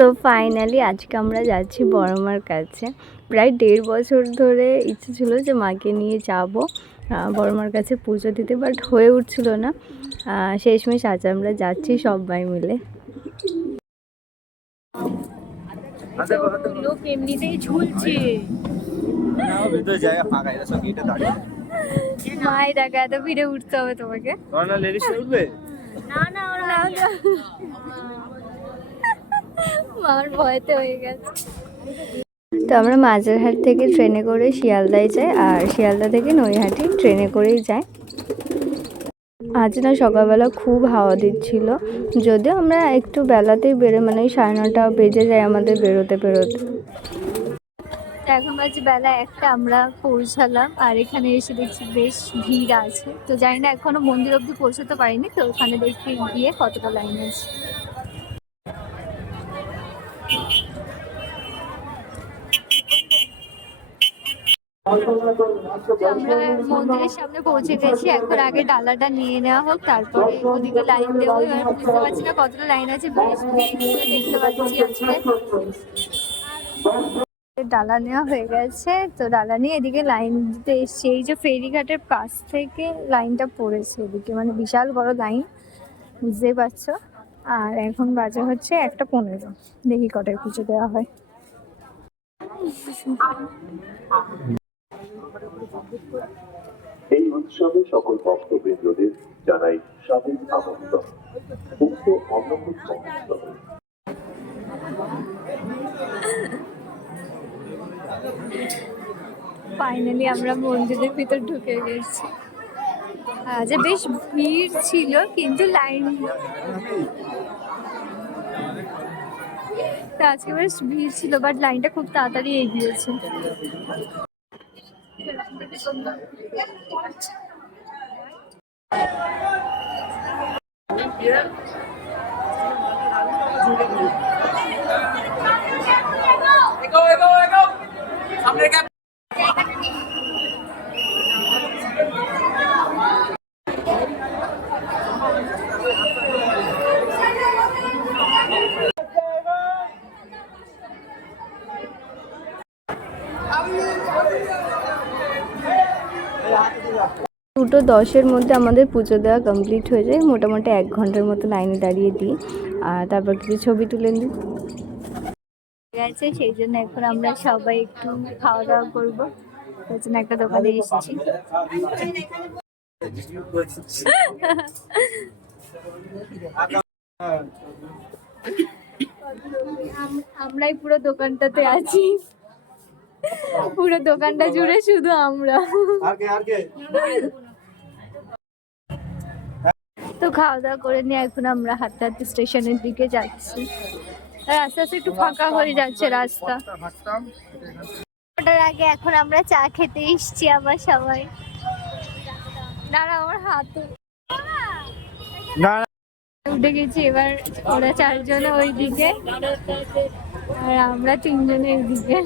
So finally আজকে আমরা যাচ্ছি বড় মার কাছে। প্রায় 1.5 বছর ধরে ইচ্ছে ছিল যে মাকে নিয়ে যাব বড় মার কাছে পুজো দিতে, বাট হয়ে উঠছিল না। শেষমেশ আজ আমরা যাচ্ছি সবাই মিলে। লোক এমনিতেই ঝুলছে। মায়ের টাকা এত ভিড়ে উঠতে হবে তোমাকে। না না ওরা মার ভয়তে হয়ে গেছে। তো আমরা মাঝেরহাট থেকে ট্রেনে করে শিয়ালদায় যাই, আর শিয়ালদা থেকে নৈহাটি ট্রেনে করেই যাই। আজ না সকালবেলা খুব হাওয়া দিচ্ছিল, যদিও আমরা একটু বেলাতেই মানে 9:30 বেজে যায় আমাদের বেরোতে। এখন বাজে বেলা 1টা, আমরা পৌঁছালাম। আর এখানে এসে দেখছি বেশ ভিড় আছে। তো জানি না, এখনো মন্দির অব্দি পৌঁছাতে পারিনি, তো ওখানে দেখতে গিয়ে কতটা লাইন আছে। আমরা মন্দিরের সামনে পৌঁছে গেছি। এখন আগে ডালাটা নিয়ে নেওয়া হোক, তারপরে ওদিকে লাইন দেবো। এবার বুঝতে পারছি না কতটা লাইন আছে, বেশ দেখতে পাচ্ছি আজকে। ডালা নেওয়া হয়ে গেছে, তো ডালা নিয়ে এদিকে লাইন দিতে এসছি। এই যে ফেরিঘাটের পাশ থেকে লাইনটা পড়েছে এদিকে, মানে বিশাল বড় লাইন, বুঝতেই পারছো। আর এখন বাজে হচ্ছে 1:15। দেখি কটায় পুজো দেওয়া হয়। এই উৎসবে সকল ভক্তবৃন্দদের জানাই স্বাগত আমন্ত্রণ। ফাইনালি আমরা মন্দিরের ভিতর ঢুকে গেছি। আজ বেশ ভিড় ছিল, কিন্তু লাইন আজকে বেশ ভিড় ছিল, বাট লাইনটা খুব তাড়াতাড়ি এগিয়েছে। দুটো 10-এর মধ্যে আমাদের পুজো দেওয়া কমপ্লিট হয়ে যায়। মোটামুটি 1 ঘন্টার মতো লাইনে দাঁড়িয়ে দিই, আর তারপর কিছু ছবি তুলে নিই। গেছে, সেই জন্য এখন আমরা সবাই একটু খাওয়া দাওয়া করবো। সেই জন্য একটা দোকানে এসেছি। আমরাই পুরো দোকানটাতে আছি, পুরো দোকানটা জুড়ে শুধু আমরা। তো খাওয়া দাওয়া করে নিয়ে এখন আমরা হাঁটতে হাঁটতে স্টেশনের দিকে যাচ্ছি। আর আস্তে আস্তে একটু ফাঁকা হয়ে যাচ্ছে রাস্তা। ওটার আগে এখন আমরা চা খেতে এসছি আবার সবাই। দাঁড়া, আমার হাতে উঠে গেছি। এবার ওরা 4 জন ওই দিকে, আর আমরা 3 জন এইদিকে।